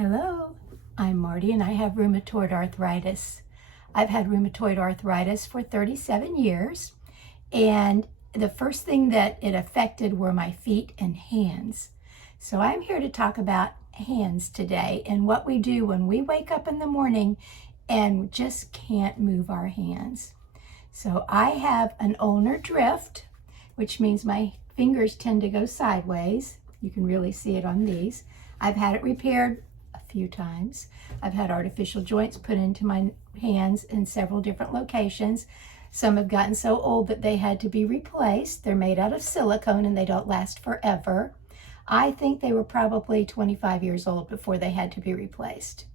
Hello, I'm Marty and I have rheumatoid arthritis. I've had rheumatoid arthritis for 37 years, and the first thing that it affected were my feet and hands. So I'm here to talk about hands today and what we do when we wake up in the morning and just can't move our hands. So I have an ulnar drift, which means my fingers tend to go sideways. You can really see it on these. I've had it repaired a few times. I've had artificial joints put into my hands in several different locations. Some have gotten so old that they had to be replaced. They're made out of silicone and they don't last forever. I think they were probably 25 years old before they had to be replaced.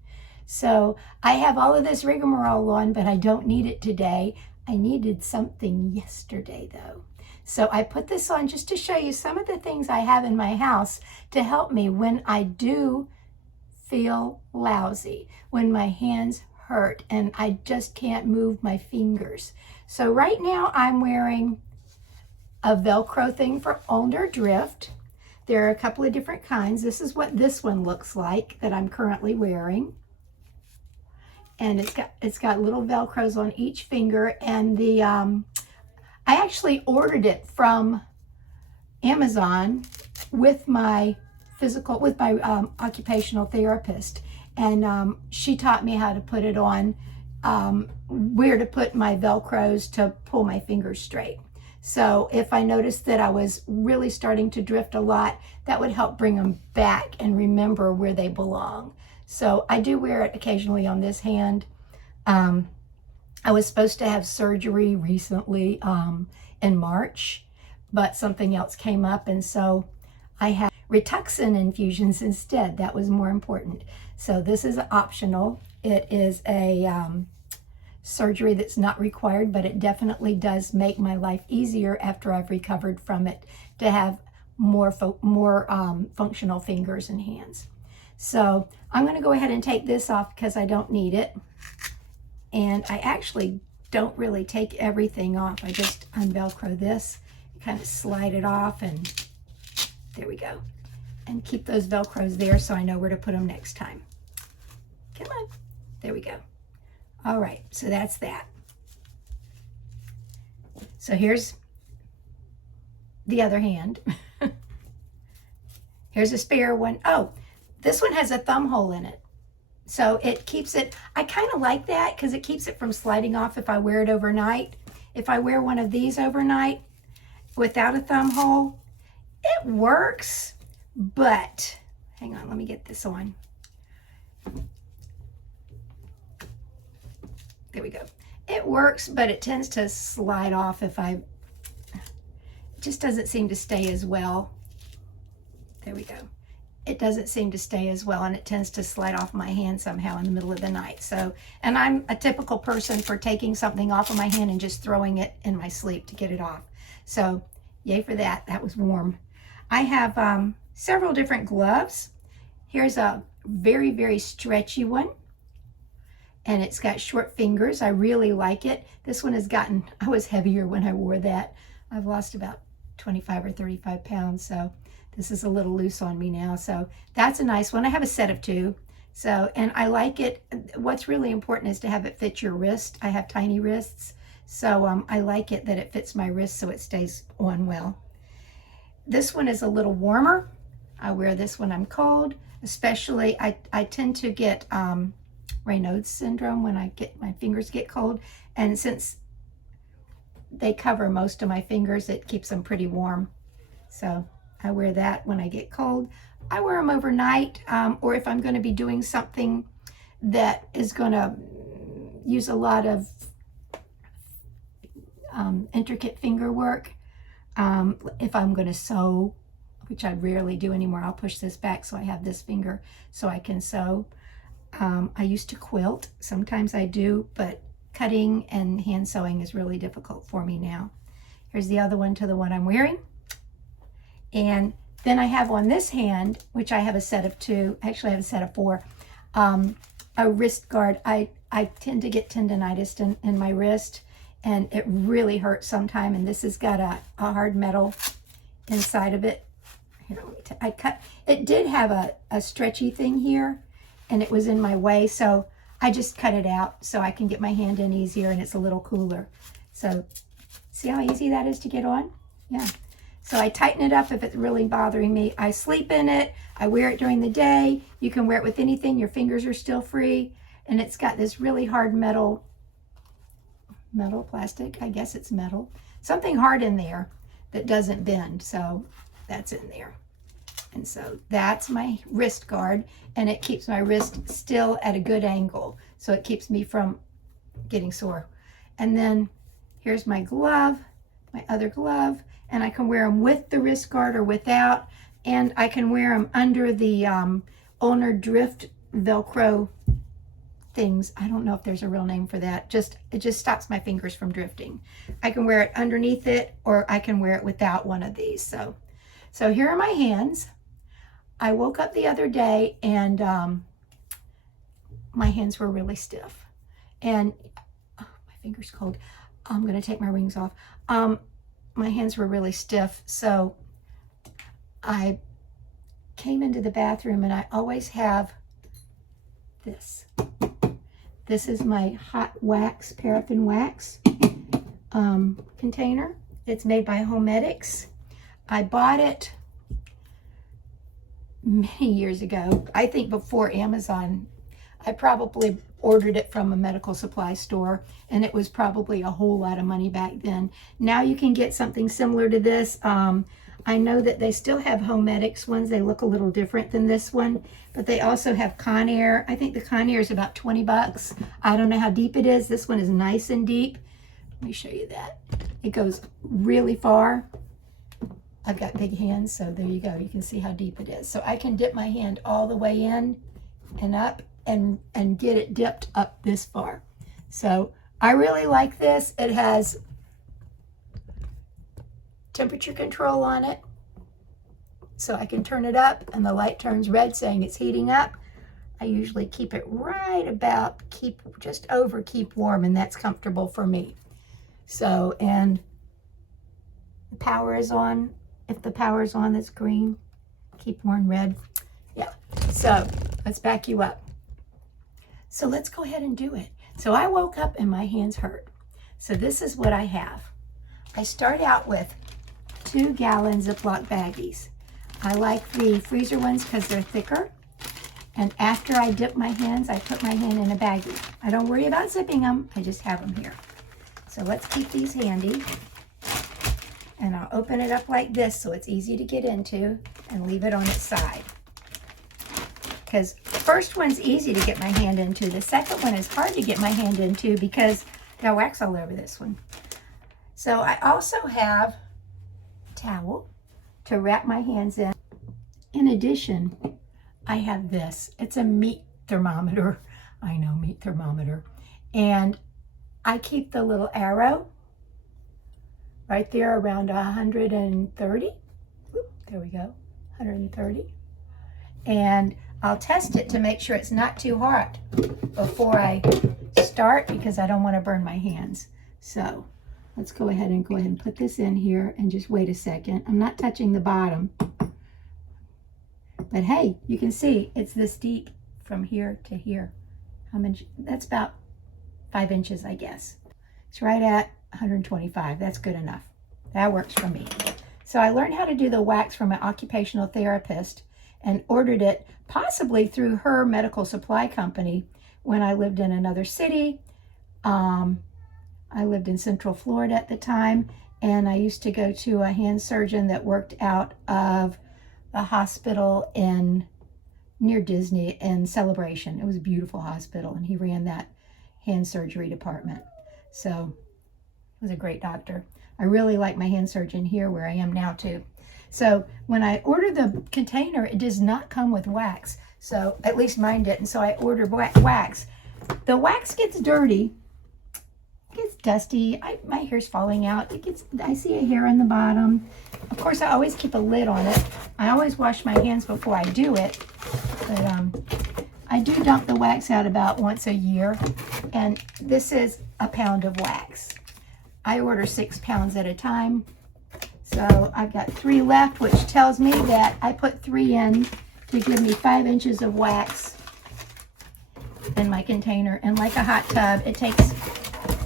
So I have all of this rigmarole on, but I don't need it today. I needed something yesterday though. So I put this on just to show you some of the things I have in my house to help me when I do feel lousy, when my hands hurt and I just can't move my fingers. So right now I'm wearing a Velcro thing for ulnar drift. There are a couple of different kinds. This is what this one looks like that I'm currently wearing. And it's got little Velcros on each finger, and I actually ordered it from Amazon with my occupational therapist, and she taught me how to put it on, where to put my Velcros to pull my fingers straight. So if I noticed that I was really starting to drift a lot, that would help bring them back and remember where they belong. So I do wear it occasionally on this hand. I was supposed to have surgery recently in March, but something else came up, and so I had Rituxan infusions instead. That was more important. So this is optional. It is a surgery that's not required, but it definitely does make my life easier after I've recovered from it to have more functional fingers and hands. So I'm going to go ahead and take this off because I don't need it. And I actually don't really take everything off. I just unvelcro this, kind of slide it off, and there we go. And keep those Velcros there so I know where to put them next time. Come on. There we go. All right, so that's that. So here's the other hand. Here's a spare one. Oh, this one has a thumb hole in it. So it keeps it, I kind of like that because it keeps it from sliding off if I wear it overnight. If I wear one of these overnight without a thumb hole, it works, but hang on, let me get this on. There we go. It works, but it tends to slide off if it just doesn't seem to stay as well. There we go. It doesn't seem to stay as well, and it tends to slide off my hand somehow in the middle of the night. So, and I'm a typical person for taking something off of my hand and just throwing it in my sleep to get it off. So, yay for that. That was warm. I have several different gloves. Here's a very, very stretchy one, and it's got short fingers. I really like it. This one has gotten, I was heavier when I wore that. I've lost about 25 or 35 pounds, so this is a little loose on me now. So that's a nice one. I have a set of two. So, and I like it. What's really important is to have it fit your wrist. I have tiny wrists. So I like it that it fits my wrist so it stays on well. This one is a little warmer. I wear this when I'm cold, especially I tend to get Raynaud's syndrome when my fingers get cold. And since they cover most of my fingers, it keeps them pretty warm. So I wear that when I get cold. I wear them overnight, or if I'm going to be doing something that is going to use a lot of intricate finger work. If I'm going to sew, which I rarely do anymore, I'll push this back so I have this finger so I can sew. I used to quilt. Sometimes I do, but cutting and hand sewing is really difficult for me now. Here's the other one to the one I'm wearing. And then I have on this hand, which I have a set of two, actually I have a set of four, a wrist guard. I tend to get tendonitis in my wrist, and it really hurts sometimes. And this has got a hard metal inside of it. Here, it did have a stretchy thing here, and it was in my way, so I just cut it out so I can get my hand in easier and it's a little cooler. So see how easy that is to get on? Yeah. So I tighten it up if it's really bothering me. I sleep in it. I wear it during the day. You can wear it with anything. Your fingers are still free. And it's got this really hard metal plastic. I guess it's metal. Something hard in there that doesn't bend. So that's in there. And so that's my wrist guard. And it keeps my wrist still at a good angle. So it keeps me from getting sore. And then here's my glove, my other glove. And I can wear them with the wrist guard or without, and I can wear them under the ulnar drift Velcro things. I don't know if there's a real name for that. It just stops my fingers from drifting. I can wear it underneath it, or I can wear it without one of these. So here are my hands. I woke up the other day and my hands were really stiff, and oh, my finger's cold. I'm gonna take my rings off. My hands were really stiff, so I came into the bathroom, and I always have this. This is my hot wax, paraffin wax container. It's made by Homedics. I bought it many years ago, I think before Amazon. I probably ordered it from a medical supply store, and it was probably a whole lot of money back then. Now you can get something similar to this. I know that they still have Homedics ones. They look a little different than this one, but they also have Conair. I think the Conair is about 20 bucks. I don't know how deep it is. This one is nice and deep. Let me show you that. It goes really far. I've got big hands, so there you go. You can see how deep it is. So I can dip my hand all the way in and up and get it dipped up this far. So I really like this. It has temperature control on it, so I can turn it up and the light turns red saying it's heating up. I usually keep it right about keep warm, and that's comfortable for me. So, and the power is on. If the power is on, it's green. Keep warm red. Yeah, so let's back you up. So let's go ahead and do it. So I woke up and my hands hurt. So this is what I have. I start out with 2-gallon Ziploc baggies. I like the freezer ones because they're thicker. And after I dip my hands, I put my hand in a baggie. I don't worry about zipping them. I just have them here. So let's keep these handy. And I'll open it up like this so it's easy to get into, and leave it on its side. Because the first one's easy to get my hand into. The second one is hard to get my hand into because I got wax all over this one. So I also have a towel to wrap my hands in. In addition, I have this. It's a meat thermometer. I know, meat thermometer. And I keep the little arrow right there around 130. Oop, there we go, 130. And I'll test it to make sure it's not too hot before I start, because I don't want to burn my hands. So let's go ahead and put this in here and just wait a second. I'm not touching the bottom. But hey, you can see it's this deep from here to here. How much? That's about 5 inches, I guess. It's right at 125. That's good enough. That works for me. So I learned how to do the wax from an occupational therapist and ordered it possibly through her medical supply company when I lived in another city. I lived in Central Florida at the time, and I used to go to a hand surgeon that worked out of the hospital near Disney in Celebration. It was a beautiful hospital, and he ran that hand surgery department. So he was a great doctor. I really like my hand surgeon here where I am now too. So when I ordered the container, it does not come with wax. So at least mine didn't. So I ordered wax. The wax gets dirty. It gets dusty. My hair's falling out. I see a hair on the bottom. Of course, I always keep a lid on it. I always wash my hands before I do it. But I do dump the wax out about once a year. And this is a pound of wax. I order 6 pounds at a time. So I've got 3 left, which tells me that I put 3 in to give me 5 inches of wax in my container. And like a hot tub, it takes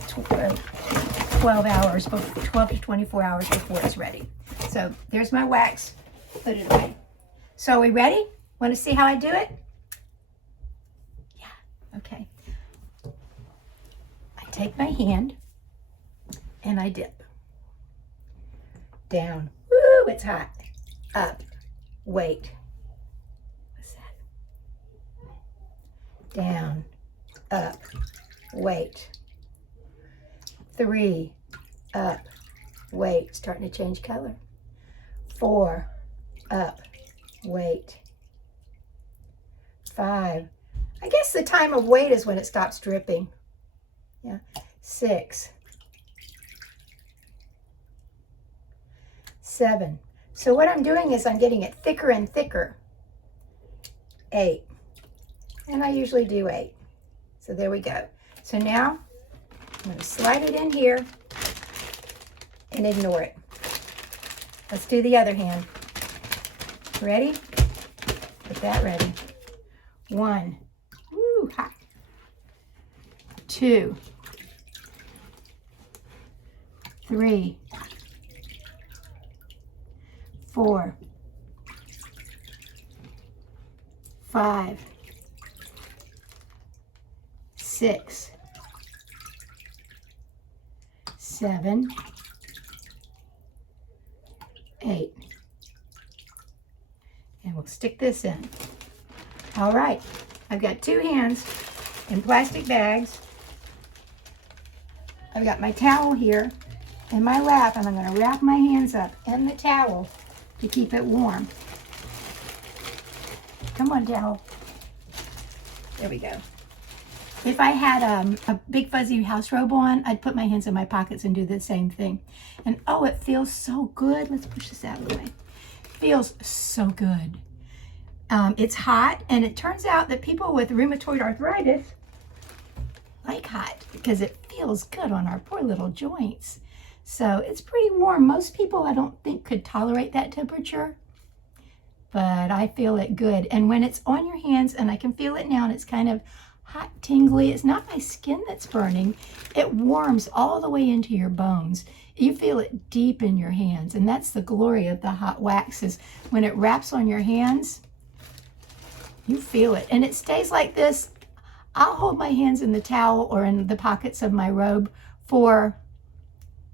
12 hours, 12 to 24 hours before it's ready. So there's my wax. Put it away. So are we ready? Want to see how I do it? Yeah, okay. I take my hand and I dip. Down. Woo, it's hot. Up. Wait. What's that? Down. Up. Wait. 3. Up. Wait. Starting to change color. 4. Up. Wait. 5. I guess the time of wait is when it stops dripping. Yeah. 6. 7. So what I'm doing is I'm getting it thicker and thicker. 8. And I usually do 8. So there we go. So now I'm going to slide it in here and ignore it. Let's do the other hand. Ready? Get that ready. 1. Woo, hot. 2. 3. 4. 5. 6. 7. 8. And we'll stick this in. All right, I've got 2 hands in plastic bags. I've got my towel here in my lap, and I'm going to wrap my hands up in the towel to keep it warm. Come on, towel. There we go. If I had a big fuzzy house robe on, I'd put my hands in my pockets and do the same thing. And oh, it feels so good. Let's push this out of the way. Feels so good. It's hot, and it turns out that people with rheumatoid arthritis like hot because it feels good on our poor little joints. So it's pretty warm. Most people, I don't think, could tolerate that temperature, but I feel it good. And when it's on your hands, and I can feel it now, and it's kind of hot, tingly, it's not my skin that's burning. It warms all the way into your bones. You feel it deep in your hands, and that's the glory of the hot waxes. When it wraps on your hands, you feel it, and it stays like this. I'll hold my hands in the towel or in the pockets of my robe for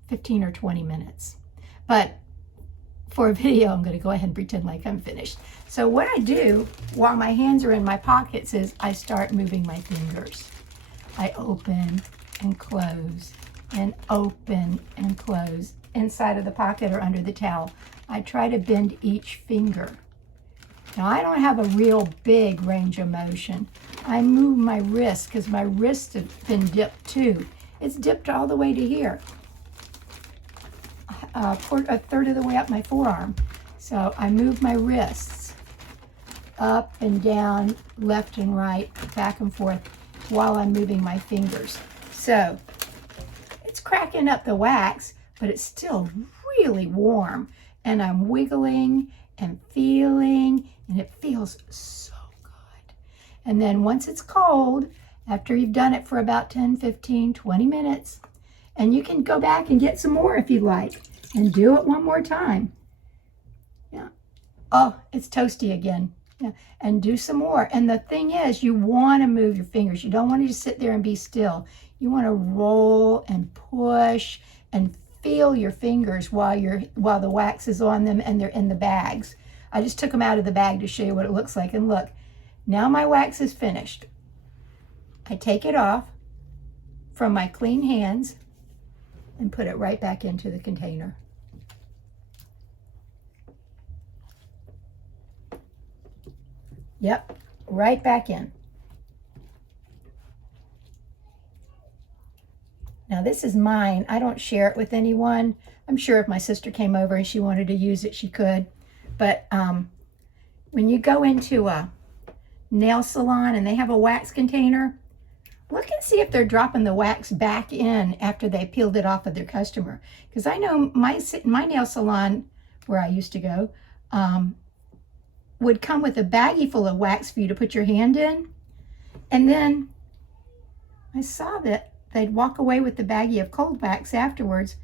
15 or 20 minutes. But for a video, I'm going to go ahead and pretend like I'm finished. So what I do while my hands are in my pockets is I start moving my fingers. I open and close and open and close inside of the pocket or under the towel. I try to bend each finger. Now, I don't have a real big range of motion. I move my wrist because my wrists have been dipped too. It's dipped all the way to here. A third of the way up my forearm. So I move my wrists up and down, left and right, back and forth while I'm moving my fingers. So it's cracking up the wax, but it's still really warm. And I'm wiggling and feeling, and it feels so good. And then once it's cold, after you've done it for about 10, 15, 20 minutes, and you can go back and get some more if you like, and do it one more time. Yeah. Oh, it's toasty again. Yeah. And do some more. And the thing is, you want to move your fingers. You don't want to just sit there and be still. You want to roll and push and feel your fingers while the wax is on them and they're in the bags. I just took them out of the bag to show you what it looks like. And look, now my wax is finished. I take it off from my clean hands and put it right back into the container. Yep, right back in. Now this is mine. I don't share it with anyone. I'm sure if my sister came over and she wanted to use it, she could. But when you go into a nail salon and they have a wax container, look and see if they're dropping the wax back in after they peeled it off of their customer. Because I know my nail salon, where I used to go, would come with a baggie full of wax for you to put your hand in. And then I saw that they'd walk away with the baggie of cold wax afterwards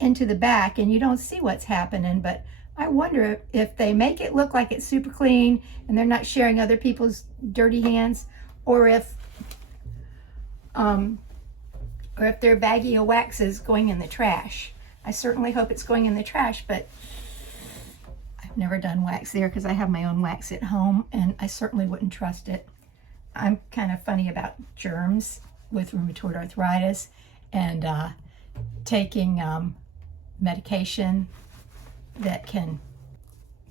into the back, and you don't see what's happening, but I wonder if they make it look like it's super clean and they're not sharing other people's dirty hands, or if their baggie of wax is going in the trash. I certainly hope it's going in the trash, but I've never done wax there because I have my own wax at home, and I certainly wouldn't trust it. I'm kind of funny about germs with rheumatoid arthritis, and taking medication that can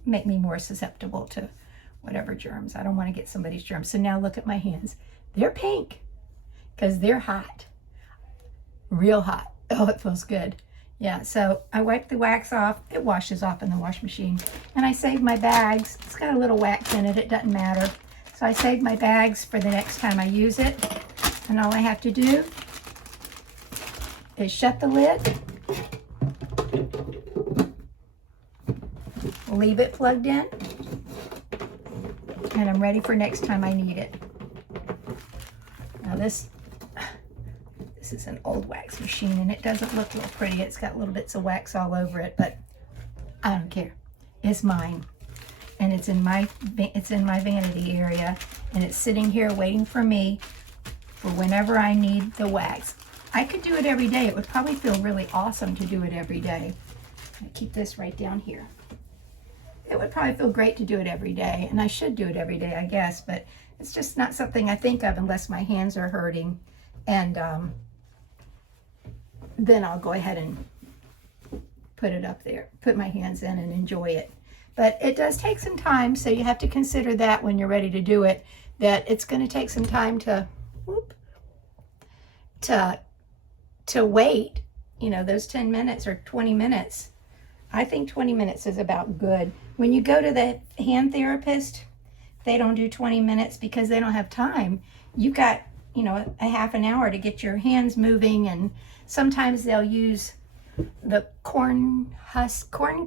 make me more susceptible to whatever germs. I don't want to get somebody's germs. So now look at my hands. They're pink because they're hot. Real hot. Oh, it feels good. Yeah, so I wipe the wax off. It washes off in the wash machine. And I save my bags. It's got a little wax in it. It doesn't matter. So I save my bags for the next time I use it. And all I have to do is shut the lid, leave it plugged in, and I'm ready for next time I need it. Now this is an old wax machine, and it doesn't look real pretty. It's got little bits of wax all over it, but I don't care. It's mine, and it's in my vanity area, and it's sitting here waiting for me for whenever I need the wax. I could do it every day. It would probably feel really awesome to do it every day. I keep this right down here. It would probably feel great to do it every day, and I should do it every day, I guess, but it's just not something I think of unless my hands are hurting, and then I'll go ahead and put it up there, put my hands in and enjoy it. But it does take some time, so you have to consider that when you're ready to do it, that it's going to take some time to wait, you know, those 10 minutes or 20 minutes. I think 20 minutes is about good. When you go to the hand therapist, they don't do 20 minutes because they don't have time. You got, you know, a half an hour to get your hands moving, and sometimes they'll use the corn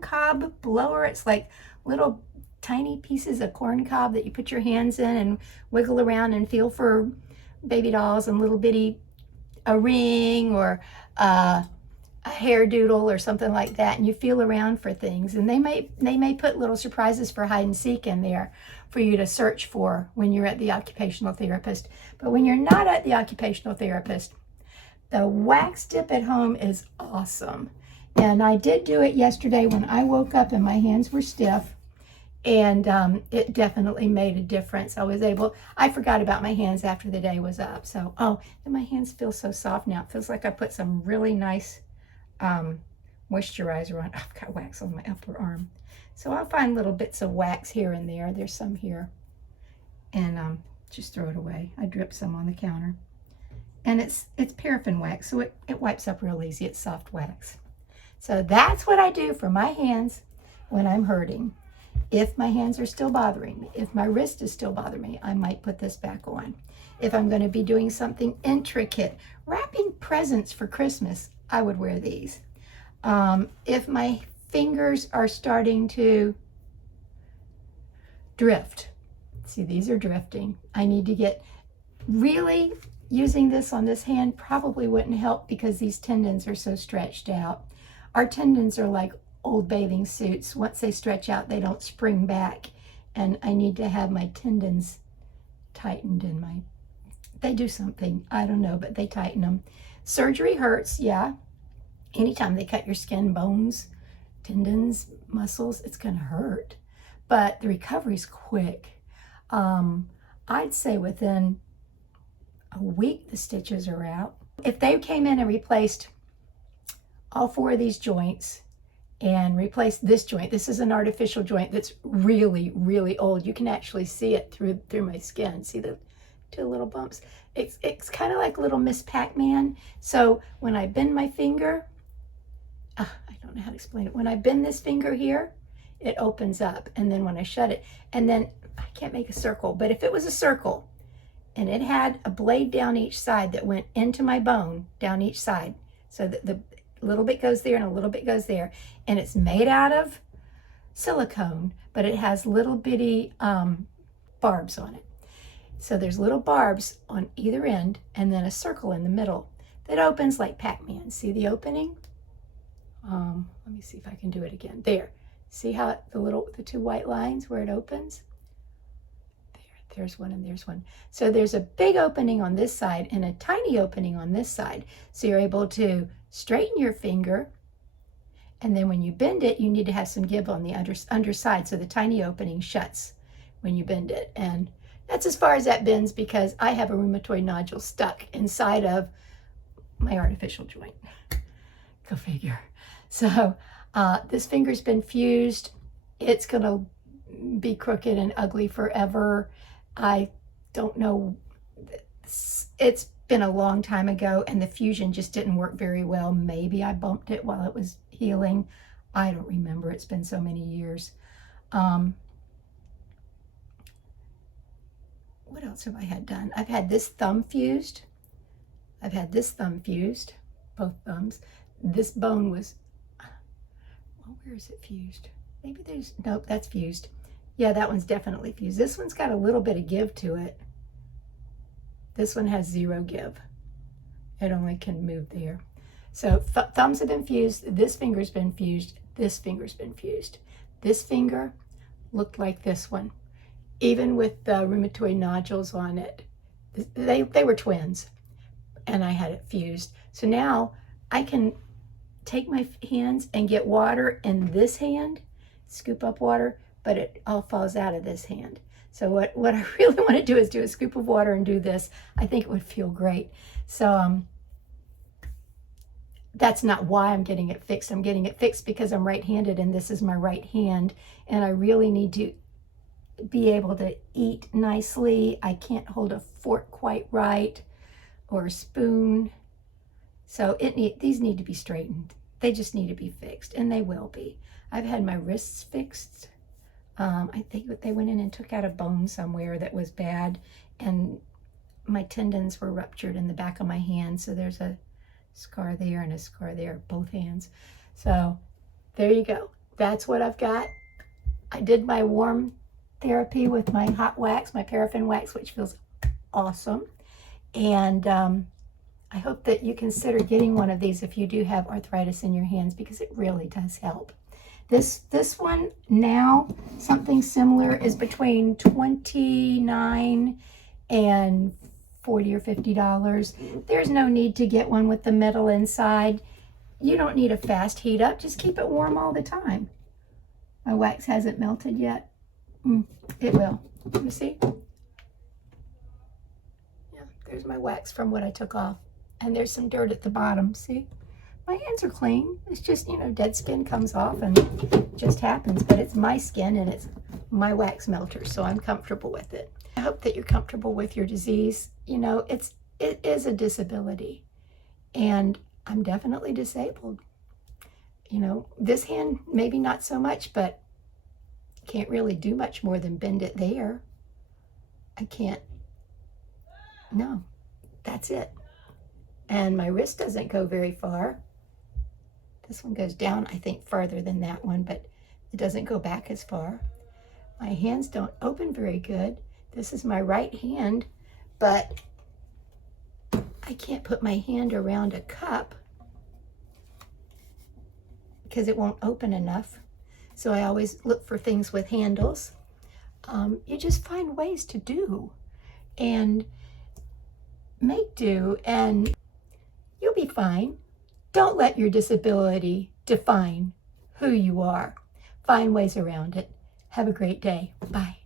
cob blower. It's like little tiny pieces of corn cob that you put your hands in and wiggle around and feel for baby dolls and little bitty, a ring or a hair doodle or something like that, and you feel around for things, and they may put little surprises for hide and seek in there for you to search for when you're at the occupational therapist. But when you're not at the occupational therapist, the wax dip at home is awesome. And I did do it yesterday when I woke up and my hands were stiff, and it definitely made a difference. I forgot about my hands after the day was up. So, oh, and my hands feel so soft now. It feels like I put some really nice moisturizer on. I've got wax on my upper arm. So I'll find little bits of wax here and there. There's some here. And just throw it away. I drip some on the counter. And it's paraffin wax, so it wipes up real easy. It's soft wax. So that's what I do for my hands when I'm hurting. If my hands are still bothering me, if my wrist is still bothering me, I might put this back on. If I'm going to be doing something intricate, wrapping presents for Christmas, I would wear these. If my fingers are starting to drift, see, these are drifting. I need to get, really using this on this hand probably wouldn't help because these tendons are so stretched out. Our tendons are like old bathing suits. Once they stretch out, they don't spring back. And I need to have my tendons tightened in they do something, I don't know, but they tighten them. Surgery hurts, yeah. Anytime they cut your skin, bones, tendons, muscles, it's gonna hurt. But the recovery's quick. I'd say within a week, the stitches are out. If they came in and replaced all 4 of these joints and replaced this joint, this is an artificial joint that's really, really old. You can actually see it through my skin. See the 2 little bumps? It's kind of like little Miss Pac-Man. So when I bend my finger, I don't know how to explain it. When I bend this finger here, it opens up. And then when I shut it, and then I can't make a circle, but if it was a circle and it had a blade down each side that went into my bone down each side, so that the little bit goes there and a little bit goes there, and it's made out of silicone, but it has little bitty barbs on it. So there's little barbs on either end and then a circle in the middle that opens like Pac-Man. See the opening? Let me see if I can do it again. There. See how the two white lines where it opens? There's one and there's one. So there's a big opening on this side and a tiny opening on this side. So you're able to straighten your finger, and then when you bend it, you need to have some give on the underside so the tiny opening shuts when you bend it. And that's as far as that bends because I have a rheumatoid nodule stuck inside of my artificial joint. Go figure. So this finger's been fused. It's going to be crooked and ugly forever. I don't know. It's been a long time ago and the fusion just didn't work very well. Maybe I bumped it while it was healing. I don't remember. It's been so many years. What else have I had done? I've had this thumb fused. I've had this thumb fused, both thumbs. This bone was, well, where is it fused? Maybe there's, nope, that's fused. Yeah, that one's definitely fused. This one's got a little bit of give to it. This one has zero give. It only can move there. So thumbs have been fused. This finger's been fused. This finger's been fused. This finger looked like this one, even with the rheumatoid nodules on it. They were twins, and I had it fused. So now I can take my hands and get water in this hand, scoop up water, but it all falls out of this hand. So what I really want to do is do a scoop of water and do this. I think it would feel great. So that's not why I'm getting it fixed. I'm getting it fixed because I'm right-handed and this is my right hand, and I really need to be able to eat nicely. I can't hold a fork quite right or a spoon. So these need to be straightened. They just need to be fixed, and they will be. I've had my wrists fixed. I think they went in and took out a bone somewhere that was bad, and my tendons were ruptured in the back of my hand. So there's a scar there and a scar there, both hands. So there you go. That's what I've got. I did my warm therapy with my hot wax, my paraffin wax, which feels awesome. And I hope that you consider getting one of these if you do have arthritis in your hands, because it really does help. This one now, something similar, is between $29 and $40 or $50. There's no need to get one with the metal inside. You don't need a fast heat up. Just keep it warm all the time. My wax hasn't melted yet. It will. You see? Yeah, there's my wax from what I took off. And there's some dirt at the bottom. See? My hands are clean. It's just, dead skin comes off and it just happens. But it's my skin and it's my wax melter, so I'm comfortable with it. I hope that you're comfortable with your disease. It is a disability. And I'm definitely disabled. This hand, maybe not so much, but can't really do much more than bend it there. I can't. No, that's it. And my wrist doesn't go very far. This one goes down, I think, farther than that one, but it doesn't go back as far. My hands don't open very good. This is my right hand, but I can't put my hand around a cup because it won't open enough. So I always look for things with handles. You just find ways to do and make do, and you'll be fine. Don't let your disability define who you are. Find ways around it. Have a great day. Bye.